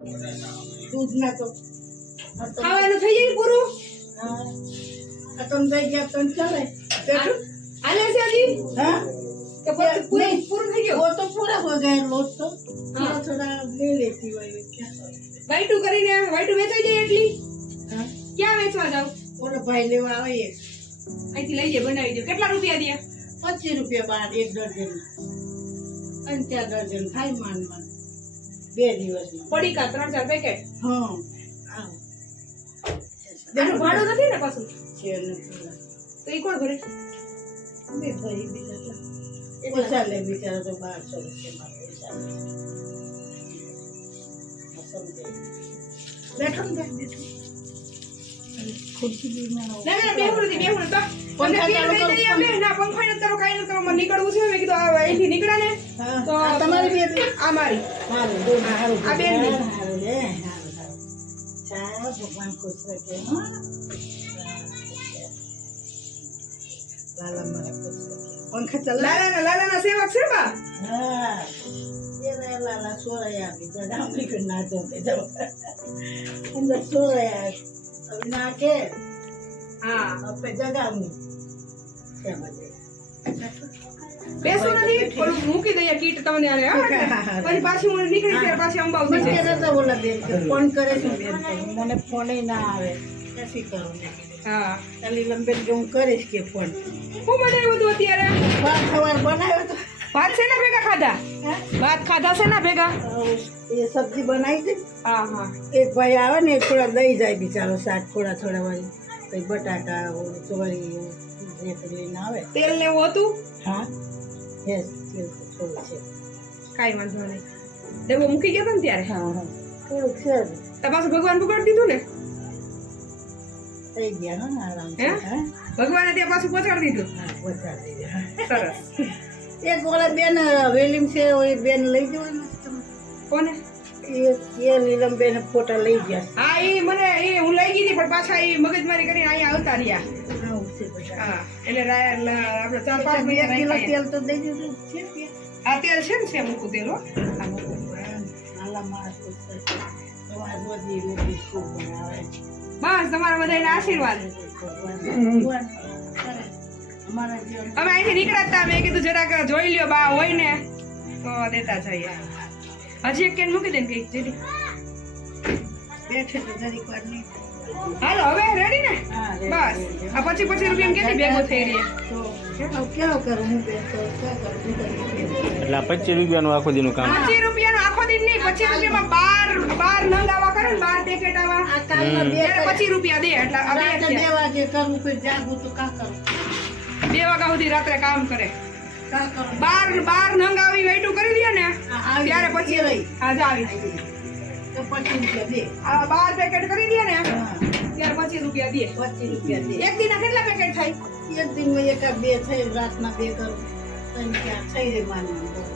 दूध ना तो ખાવાનું થઈ જાય પૂરું तुम दे गया तुम चले देखो આલે છે હજી हाँ કે પછી પૂરું થઈ ગયું वो तो पूरा हो गया लोट तो थोड़ा थोड़ा ले लेती वही क्या વાઈટું કરીને વાઈટું વેચાઈ જાય એટલી हाँ ક્યાં વેચવા જાવ और भाई लेवा आवे અહીંથી લઈ જાય બનાવી દો કેટલા રૂપિયા દે 25 रुपया बार एक दर्जन अंचा दर्जन थाई मान मान 2 दिवस में પડીકા 3-4 પેકેટ हाँ એનું ભાડું નથી ને પાછું છે ને પૂરા તો ઈ કોણ ભરે मैं भरी बेटा पैसा ले बेचारा तो 1200 रुपये में पैसा समझे बैठो खुर्सी भी ना ના ના બેહું તો પંખા ચાલુ કરો, ના પંખા ન કરો કાઈ ન કરો મને નીકળવું છે મેં કીધું આ અહીંથી નીકળ્યા ને हाँ તો તમારી भी હતી આ મારી हारो दो हारो આ બેનની. हारो ले हारो हारो चाहे भगवान खुश रखे हाँ लाला मारा खुश रखे पंखा चला લાલાના સેવક છે બા हाँ ये रहा लाला सो रहा अभी जगह में करना चाहते जब अंदर सो रहा अभी ना के હા अब पे जगह में क्या बजे બેસો નથી ઓલું મૂકી દઈએ કીટ તમને આને હા પછી પાછી મને નીકળી ત્યારે પાછી અંબાવ मैं થઈ कह જાય रहा था बोला देख के फोन करे तो बेन को मैंने फोन ही ना आवे कैसी करूँ હા खाली लंबे जो करीश के फोन હું બનાવ્યું હતું અત્યારે बात खबर बनायो तो ભાત છે ને ભેગા ખાધા हाँ? ભાત ખાધા છે ને ભેગા ये सब्जी बनाई थी હા હા एक भाई आवे ने थोड़ा दही जाए बेचारो साथ थोड़ा थोड़ा वाली कई बटाटा और चोरी एक लेना आवे તેલ ને એવું હતું हाँ यस तेल तो थोड़ा से કાઈ વાંધો નહીં દેવો મૂકી ગયો ને ત્યારે हाँ हाँ थोड़ा से તો પાછું ભગવાન પકડી દીધું ને થઈ ગયા હા આરામ હે? હા ભગવાને ત્યાં પાછું પહોંચાડી દીધું હા બતા દીધા સરસ એક ઓલા બેન વેલીમ છે ઓલી બેન લઈ જવાનું કોને એ નીલમ બેન ફોટા લઈ ગયા હા ઈ મને ઈ હું લઈ ગઈ હતી પણ પાછા ઈ મગજમારી કરીને અહીંયા આવતા રહ્યા હા ઉસે બધા હા એટલે આપણે 4-5 બે મહિના કિલો રાખ્યા. તેલ તો દઈ દીધું છે કે આ તેલ છે ને છે મૂકું તેલ હો આ મૂકું. નાલા માણસ તો તમાર બધી રોટી ખૂબ બનાવે બસ તમારા બધાના આશીર્વાદ ભગવાન અમારા જીવન અમે અહીંથી નીકળ્યા હતા મેં કીધું જરાક જોઈ લ્યો બા હોય ને તો દેતા જઈએ હજી એક કેન મૂકી દે ને કઈ જેથી બેઠે તો જરીક વાર નહીં હાલો હવે રેડી ને હા બસ આ 25 રૂપિયા કેટલી ભેગો થઈ રહી તો હવે ક્યાં કરું હું બેન તો ક્યાં કરું એટલે આ 25 રૂપિયાનું આખો દીનું કામ 25 રૂપિયાનો આખો દિન નહીં 25 રૂપિયામાં 12 નંગ આવા કરે ને 12 પેકેટ આવા આ કાલમાં બે ત્યારે 25 રૂપિયા દે એટલે આ બે રાતે થયા. 2 વાગે કરું ફિર જાગું તો કા કરું 2 વાગ્યા સુધી રાત્રે કામ કરે કા કરું 12 નંગ આવી વેઇટું કરી દે ને આવી ત્યારે પછી રહી હા આવી તો 25 રૂપિયા દે આ 12 પેકેટ કરી દે ને હા ત્યારે 25 રૂપિયા દે 25 રૂપિયા દે એક દિનના કેટલા પેકેટ થાય એક દિનમાં એક આ બે થઈ રાતના બે કરું ત્રણ ચાર થઈ રે માનવાનું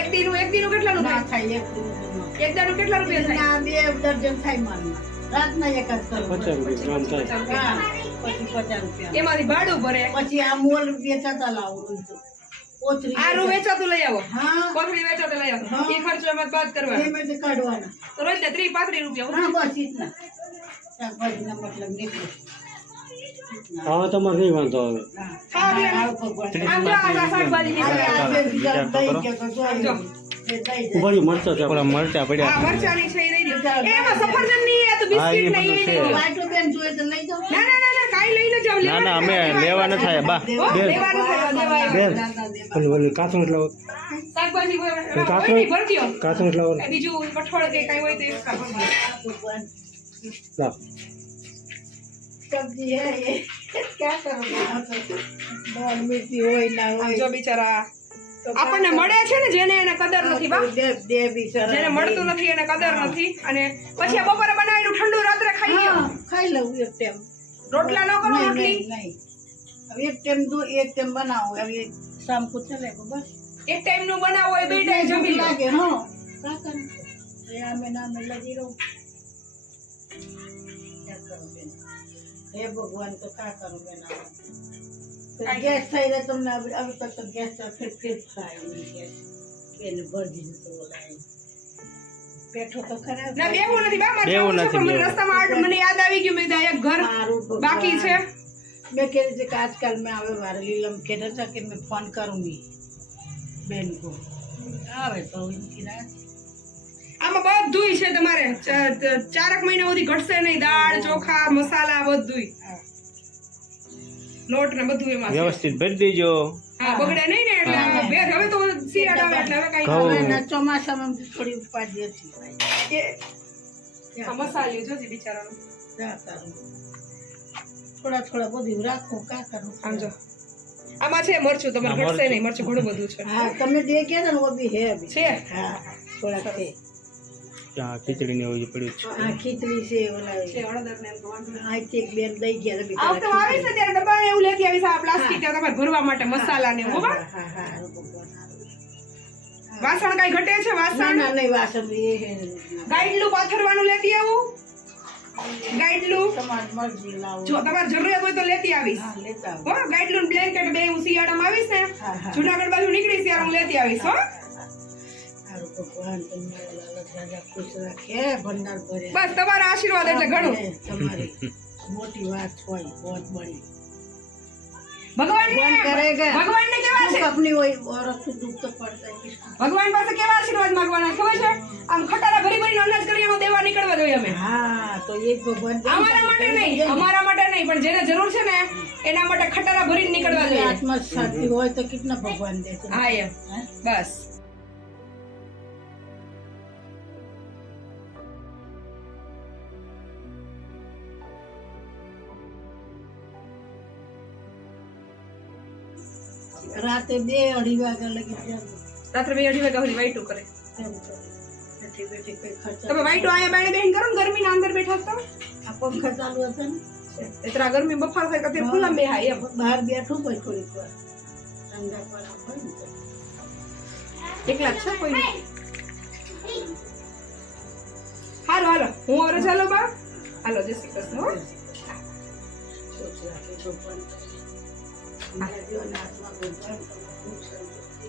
એક દિનનું કેટલાનું ના થાય થાય એક દિનમાં એક દારૂ કેટલા રૂપિયા થાય ના બે દર્જન થાય માનવાનું રાતના એક જ કરું 50 રૂપિયા કામ થાય હા પછી 50 રૂપિયા એમાંથી ભાડું ભરે પછી આ મોલ વેચાતા લાવું ઓછરી આ રૂ વેચાતું લઈ આવો હા કોથળી વેચાતું લઈ આવો હા. એ ખર્ચો એમાં બાદ કરવાનો એમાંથી કાઢવાના તો રોજ 30-35 રૂપિયા હા બસ ઇતના શાકભાજીના મતલબ નીકળે હા તમારે નહીં વાંધો આવે હા હા ભગવાન આમ જો આ શાકભાજી નીકળે. ઉભારી મરચા છે આપણા મરચા આ પડ્યા મરચાની છે એ દઈ દો એમાં સફરજન ની આ તો હા, એ બિસ્કિટ બધું નહીં છે. નહીં ના ના ના ના કાઈ લઈને જાવ ના ના અમે લેવા ન થાય બા બેન લેવાનું થાય દેવાય બેન ઓલી કાચું એટલે શાકભાજી હોય કાચું નહીં ભરતી હો કાચું એટલે બીજું કઠોળ કે કઈ હોય તો extra ભરી દો. લાવ सब्जी है ये क्या करोगे दाल मिर्ची हो ना हो જો બિચારા આપણને મળે છે ને જેને એને કદર નથી બા दे भी सर જેને મળતું નથી એને કદર નથી અને પછી આ બપોરે બનાવેલું ઠંડુ રાત્રે ખાઈ લ્યો हाँ खाई लो एक टाइम રોટલા ન કરો नहीं રોટલી नहीं नहीं अब एक टाइम दो एक टाइम बनाओ अब ये शाम को चलेगा बस એક ટાઈમ નું બનાવો હોય બે ટાઈમ જમી લો लागे हाँ क्या करें या में नाम में लगी रहो क्या करोगे हे भगवान तो क्या करोगे ना तो गैस થઈ રહે તમને अभी तक तो गैस फिर फ्राई नहीं गैस पेन भर दी तो बोला है બેઠો તો ખરા ના બેવું નથી બા મારે બેવું જવું છે, નથી, પણ મને બેવું. રસ્તામાં મને યાદ આવી ગયું મેં કીધું એક ઘર મારું ભગવાન. બાકી છે मैं कह रही थी कि आजकल मैं आवे वाले लीलम कह रहा था कि मैं फोन करूंगी बहन को आवे तो इनकी रात આમાં બધુંય છે તમારે 4 મહિના સુધી ઘટશે નહીં દાળ ચોખા મસાલા બધુંય લોટ ને બધું એમાં છે. વ્યવસ્થિત ભરી દેજો. હા બગડે નહીં ને એટલે આમાં ભેજ હવે તો શિયાળ આવે એટલે હવે કઈ ઘઉં. હવે ના ચોમાસામાં થોડી ઉપાધિ હતી ભાઈ આ મસાલિયું જોજી બિચારાનું क्या करूं थोड़ा थोड़ा બધું રાખો કા કરું આમ જો આમાં છે મરચું તમારે હા, ઘટશે મરચું. નહીં મરચું ઘણું બધું છે हाँ તમે દે ગયા था ना वो भी है अभी છે हाँ थोड़ा से ત્યાં ખીચડી ને એવું પડ્યું છે. हाँ खिचड़ी से वाला છે હળદર ને એમ તો વાંધો નહીં. आज एक बेन दई गया था આ વખતે હું આવીશ ને ત્યારે ડબ્બા એવું લેતી આવીશ આ પ્લાસ્ટિક તમારે ભરવા માટે મસાલા ને એવું બરાબર हाँ हाँ भगवान વાસણ કઈ ઘટે છે ना વાસણ ना नहीं वासन ये है ગાઈડલું પાથરવાનું લેતી આવું ગાઈડલું તમારી મરજી લાવો જો તમારે જરૂરિયાત હોય તો લેતી આવીશ हाँ लेता हूँ હો ગાઈડલું બ્લેન્કેટ બે હું શિયાળામાં આવીશ ને हाँ हाँ જુનાગઢ બાજુ નીકળીશ ત્યારે હું લેતી આવીશ હો હારું ભગવાન તમારા લાલચ રાજા ખુશ રાખે ભંડાર ભરે બસ તમારા આશીર્વાદ એટલે ઘણું તમારી મોટી વાત હોય बहुत बड़ी ભગવાન ભગવાન કરેગા ભગવાન ને કેવા છે दुख अपनी वही औरत को दुख तो पड़ता है किसको ભગવાન પાસે કેવા આશીર્વાદ માંગવાના ખબર છે આમ ખટારા ભરી ભરીને અનાજ કરિયાણું દેવા નીકળવા જોઈએ અમે हाँ तो ये भगवान અમારા માટે નહીં અમારા માટે નહીં પણ જેને જરૂર છે ને એના માટે ખટારા ભરીને નીકળવા જોઈએ आत्मा साथी हो तो कितना भगवान देते हैं। હા એમ हैं? બસ राते 2-2:30 वागे लगी जाओ રાત્રે 2-2:30 વાગ્યા સુધી વાઈટું કરે તેમ તો બેઠી બેઠી કઈ ખર્ચા તમે વાઈટું અહીંયા બાયણે બેહીને કરો ને ગરમીના અંદર બેઠા છો આ પંખા ચાલુ હતા ને એટલા ગરમી બફાર થાય કે ખુલ્લા બેહાય એમ બહાર બેઠું પછી થોડીક વાર ઠંડા પાણી હોય ને તો. એકલા જ છે કોઈ નહીં હાલો હાલો હું હવે ચાલો બા હાલો જય શ્રી કૃષ્ણ હો सोच रहा कि भगवान हमारे जीवन आत्मा भगवान को खूब संतुष्टि